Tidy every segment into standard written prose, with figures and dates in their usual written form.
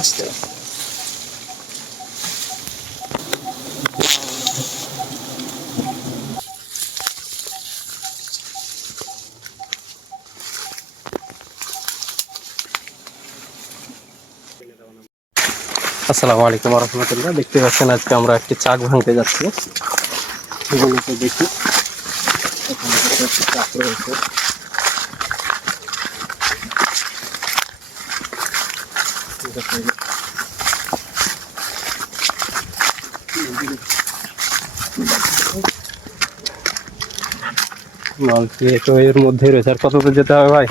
আস্তে আসসালামু আলাইকুম ওয়া রাহমাতুল্লাহ। দেখতে পাচ্ছেন আজকে আমরা একটি চাক ভাঙতে যাচ্ছি। এগুলোকে দেখি এখানে একটি চাক রয়েছে। তো এর মধ্যেই রয়েছে। আর কত দূর যেতে হবে ভাই?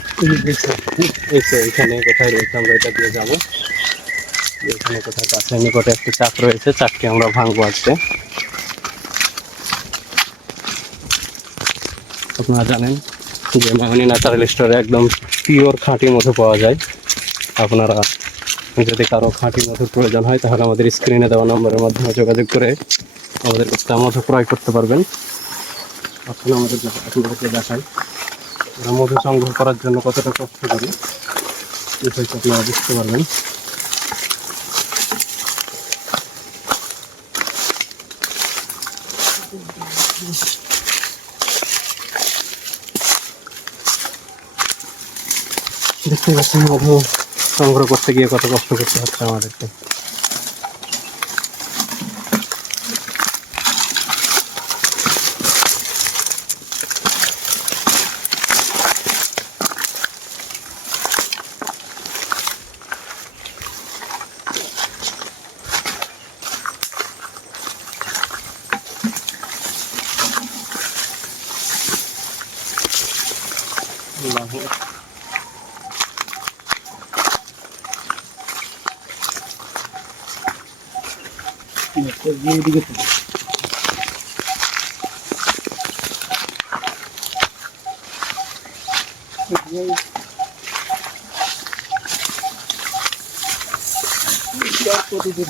এই তো এখানে কোথায় রয়েছে, আমরা এটা দিয়ে যাবো। এখানে কোথায় গাছের নিকটে একটি চাক রয়েছে, চাকটি আমরা ভাঙবো আজকে। আপনারা জানেন যে মামনি ন্যাচারাল স্টোরে একদম পিওর খাঁটি মধু পাওয়া যায়। আপনারা যদি কারো খাঁটি মধুর প্রয়োজন হয় তাহলে আমাদের স্ক্রিনে দেওয়া নম্বরের মাধ্যমে যোগাযোগ করে আমাদের কাছে মধু ক্রয় করতে পারবেন। আসলে আপনাদেরকে দেখাই আমরা মধু সংগ্রহ করার জন্য কতটা কষ্ট করি, বিষয়টা আপনারা বুঝতে পারবেন। দেখতে পাচ্ছেন মধু সংগ্রহ করতে গিয়ে কত কষ্ট করতে হচ্ছে আমাদেরকে।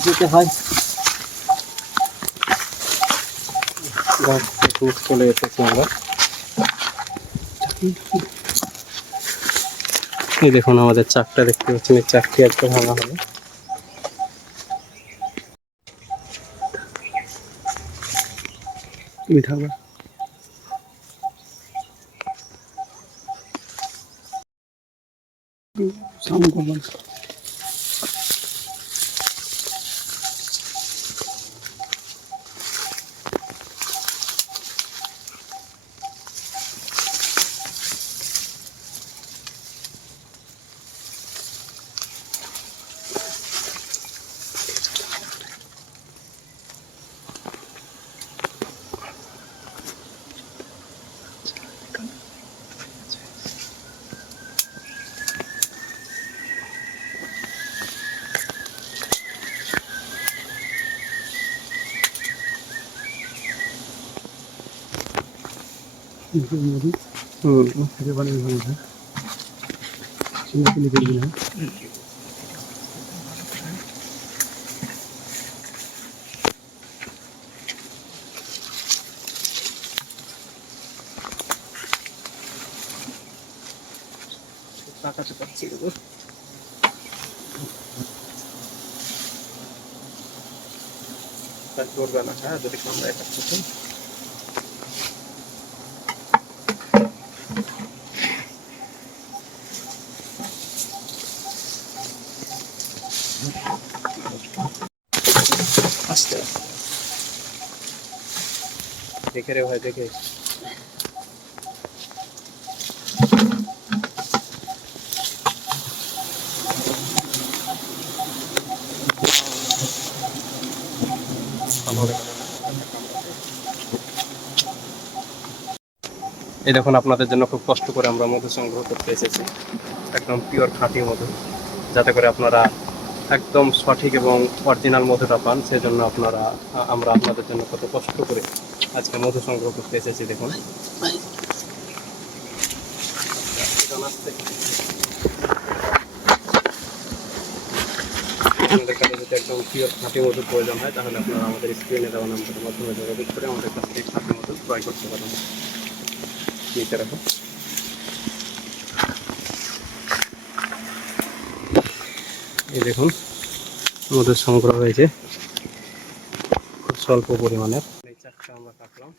যেতে হয় চলে এসেছি আমরা। এই দেখুন আমাদের চাকটা দেখতে পাচ্ছেন, এই চাকটি আজকে ভাঙা হবে। তুমি থাকবা সামনে করবেন। তাকাতে পারছি করবে না। হ্যাঁ যদি আমরা এক আস্তে দেখে রে ভাই, দেখে এই দেখুন আপনাদের জন্য খুব কষ্ট করে আমরা মধু সংগ্রহ করতে এসেছি, একদম পিওর খাঁটি মধু, যাতে করে আপনারা একদম সঠিক এবং অরিজিনাল মধুটা পান। সেজন্য আমরা আপনাদের জন্য কত কষ্ট করে আজকে মধু সংগ্রহ করতে এসেছি। দেখুন আমাদের কাছে যদি একদম পিওর খাঁটি মধুর প্রয়োজন হয় তাহলে আপনারা আমাদের স্ক্রিনে দেওয়া নাম্বারের মাধ্যমে যোগাযোগ করে আমাদের কাছ থেকে খাঁটি মধু ক্রয় করতে পারেন। নিতে রাখো। এই দেখুন মধুর সংগ্রহ হয়েছে খুব স্বল্প পরিমাণের। এই চারটা আমরা কাটলাম।